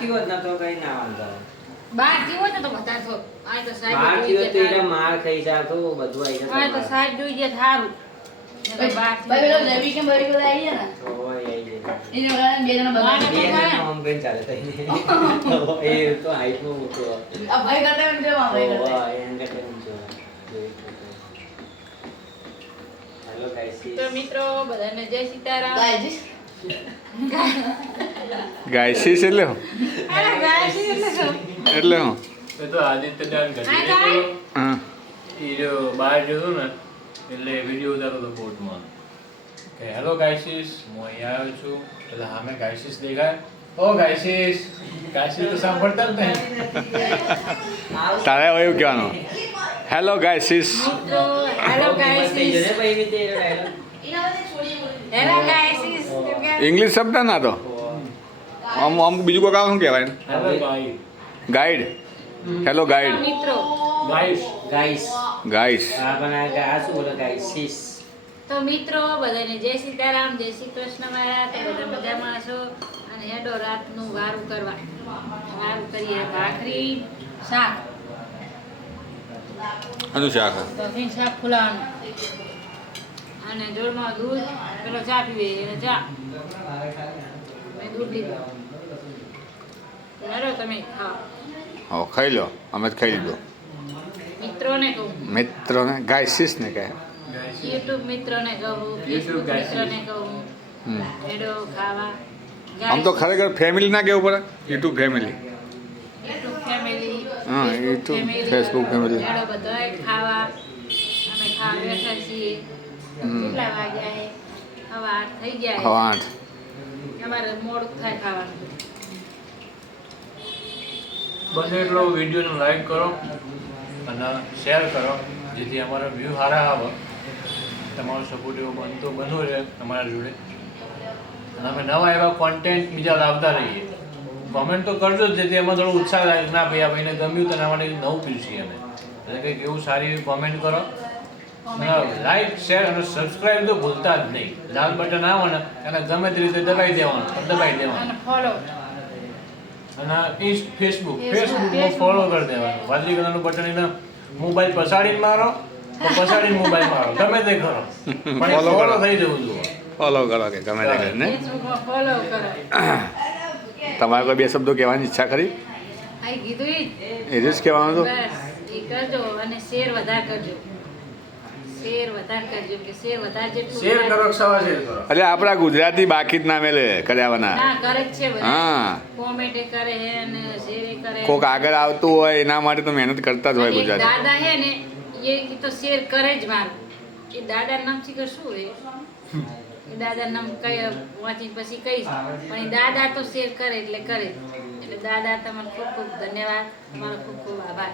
થી હોત ના તો કઈ ના વાંધો. બાર થી હોત તો વધારે તો આ તો સાહેબ બાર થી હોત તો એને માર ખાઈ જા તો બધું આવી જતું. આ તો સાહેબ જોઈ જાય થારું બાર થી ભાઈ પેલો રવિ કેમ બરી બધા આવી ગયા ને ઓય આવી જાય. એને ઓલા બે જણા બગાડ બે જણનો આમ કઈ ચાલે તઈ. એ તો હાઈટ નો મોટો. આ ભાઈ કરતા એમ જેમ આ ભાઈ કરતા ઓય એને કેમ જો. Hello guys. તો મિત્રો બધાને જય સીતારામ. ગાયજી ગાયસીસ એટલે હું? અરે ગાયસી એટલે શું? એટલે હું? એ તો આદિત્ય દાન હા, કરી ગાય. હા એ જો બહાર જતો ને એટલે વિડીયો ઉતારતો હતો કોર્ટમાં કે હેલો ગાયસીસ હું અહીંયા આવ્યો છું એટલે સામે ગાયસીસ દેખાય ઓ ગાયસીસ ગાયસીસ તો સાંભળતા જ નહીં તારે હવે એવું કહેવાનું હેલો ગાયસીસ. મિત્રો હેલો ગાયસી ને ભાઈ રીતે ડાયલોગ. હેલો ગાયસી ઇંગ્લિશ શબ્દ ના તો આમ બીજું કોઈ કામ શું કહેવાય? હેલો ગાઈ ગાઈડ. Hello guide. મિત્રો ગાઈસ ગાઈસ. ગાઈસ. આ પણ આ શું બોલે ગાઈસીસ. તો મિત્રો બધાને જય સીતારામ જય શ્રી કૃષ્ણ મારા. તો બધા મજામાં છો અને હેડો રાતનું વારું કરવા વારું કરીએ ભાખરી શાક આનું શાક. તો ભીન શાક ફુલાવાનું અને જોડમાં દૂધ પેલો ચા પીવે એને ચા મેં દૂધ લીધું હેડો તમે ખાઓ હો ખાઈ લો અમે જ ખાઈ લીધો. મિત્રોને કહું મિત્રોને ગાયસીસ ને કહે. યુટ્યુબ મિત્રોને કહું ફેસબુક મિત્રોને કહું હમ. હેડો ખાવા આમ તો ખરેખર ફેમિલી ના કહેવું પડે. YouTube family. યુટ્યુબ ફેમિલી હા, YouTube, Facebook family. હેડો બધાય ખાવા અમે ખાવા બેઠા છીએ કેટલા વાગ્યા હે હવે 8 થઈ ગયા હવે હે. 8. અમારે મોડું થાય ખાવાનું બને એટલો વિડીયોને લાઈક કરો અને શેર કરો જેથી અમારા વ્યૂ સારા આવે તમારો સપોર્ટ એવો બનવો રહે તમારા જોડે અને અમે નવા એવા કોન્ટેન્ટ બીજા લાવતા રહીએ. કોમેન્ટ તો કરજો જ જેથી એમાં થોડો ઉત્સાહ લાગે ના ભાઈ આ ભાઈને ગમ્યું તો એના માટે નવું પીરસીએ અમે એટલે કંઈક એવું સારી એવી કોમેન્ટ કરો લાઈક શેર અને સબસ્ક્રાઈબ તો ભૂલતા જ નહીં. લાલ બટન આવે ને એને ગમે તે રીતે દબાઈ દેવાનું અને ફોલો અને ફેસબુકમાં ફોલો કરી દેવાનું. વાદળી કલરનું બટન એને મોબાઈલ પછાડીને મારો તો પછાડીને મોબાઈલ મારો ગમે તે કરો પણ Follow ફોલો કરો. થઈ જવું જોઈએ. ફોલો કરો કે ગમે તે કરીને. ફેસબુકમાં ફોલો કરો તમારે કોઈ બે શબ્દો કહેવાની ઈચ્છા ખરી? આ કીધું ઈ જ. એ જ કહેવાનું હતું. બસ એ કરજો અને શેર વધારે કરજો શેર વધારે કરજો કે શેર વધારે જેટલું શેર કરો કે સવા શેર કરો એટલે આપણા ગુજરાતી બાકી જ ના મેલે કર્યાવાના. ના કરે જ છે બધા હા. કોમેન્ટ કરે હે અને શેર કરે કોક આગળ આવતું હોય એના માટે તો મહેનત કરતા જ હોય અને એક ગુજરાતી. દાદા હે ને એ તો શેર કરે જ મારું એ દાદા નામ શીખર શું હે એ દાદા નામ કઈ વાંચી પછી કહીશ પણ એ દાદા તો શેર કરે એટલે કરે જ. એટલે દાદા તમારો ખૂબ ખૂબ ધન્યવાદ તમારો ખૂબ ખૂબ આભાર.